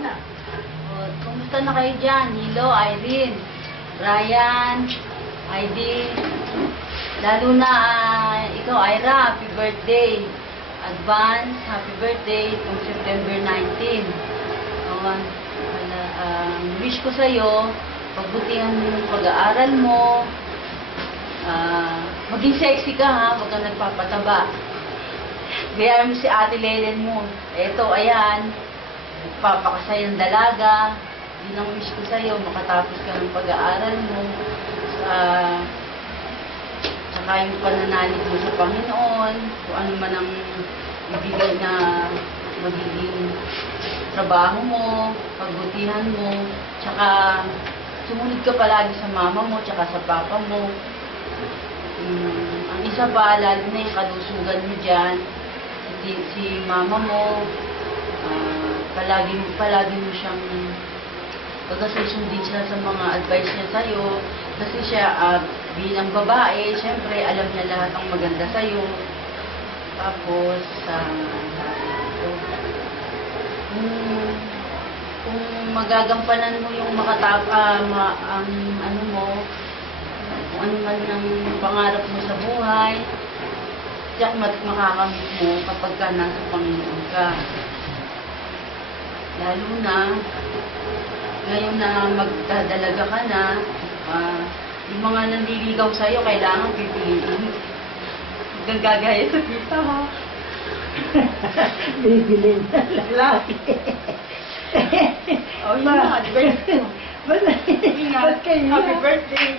na. Kumusta na kayo dyan? Hilo, Irene, Ryan, Heidi, lalo na ikaw, Ira, happy birthday. Advance, happy birthday itong September 19. Wish ko sa'yo, pagbutihan mo yung pag-aaral mo, maging sexy ka ha, huwag kang nagpapataba. Gayaan mo si Ate Lelen mo. Eto, ayan, nagpapakasayang dalaga. Yun ang wish ko sa'yo, makatapos ka ng pag-aaral mo. Saka yung pananalig mo sa Panginoon, kung ano man ang ibigay na magiging trabaho mo, pagbutihan mo, tsaka sumunod ka palagi sa mama mo, tsaka sa papa mo. Ang isa pa, lalo na yung kalusugan mo dyan, si mama mo, palagi mo siyang pagkasusundin siya sa mga advice niya sa'yo. Kasi siya, bilang babae, syempre, alam niya lahat ang maganda sa'yo. Tapos, kung magagampanan mo yung ano mo, kung ano man ang pangarap mo sa buhay, tiyak makakamit mo kapag ka nasa Panginoon ka. Lalo na, ngayon na magdadalaga ka na, yung mga nanliligaw sa'yo, kailangan pipiliin. Huwag kang gagaya sa tita mo. Bibilin na lalaki. Oh, yun nga, di ba yun? Ba't kayo? Happy birthday!